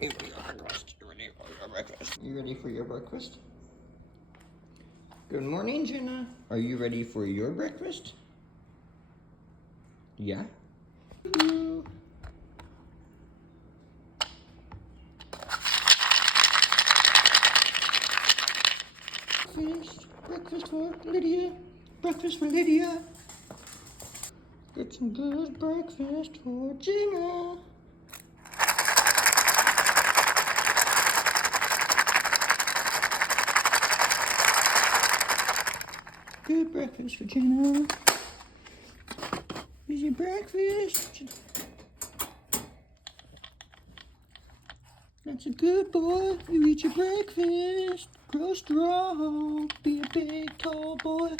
ready for your breakfast? You ready for your breakfast? You ready for your breakfast? Good morning, Jenna. Are you ready for your breakfast? Yeah? Breakfast for Lydia. Breakfast for Lydia. Get some good breakfast for Jenna. Good breakfast for Jenna. Here's your breakfast. That's a good boy. You eat your breakfast. Grow strong. Be a big, tall boy.